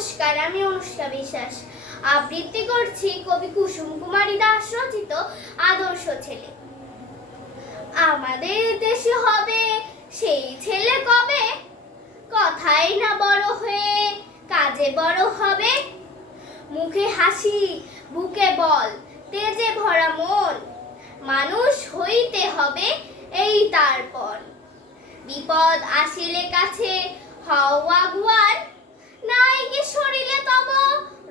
নমস্কার, আমি অনুষ্কা বিশ্বাস। আবৃত্তি করছি কবি কুসুম কুমারী দাস রচিত আদর্শ ছেলে। আমাদের দেশে হবে সেই ছেলে কবে? কথাই না বড় হয়ে কাজে বড় হবে। মুখে হাসি, বুকে বল, তেজে ভরা মন। মানুষ হইতে হবে এই তারপর বিপদ আসিলে কাছে হও আগুয়ান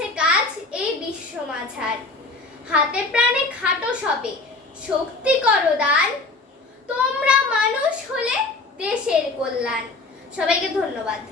রয়েছে কাজ এই বিশ্ব মাঝার হাতে প্রাণে খাটো সবে, শক্তি করো দান। তোমরা মানুষ হলে দেশের কল্যাণ। সবাইকে ধন্যবাদ।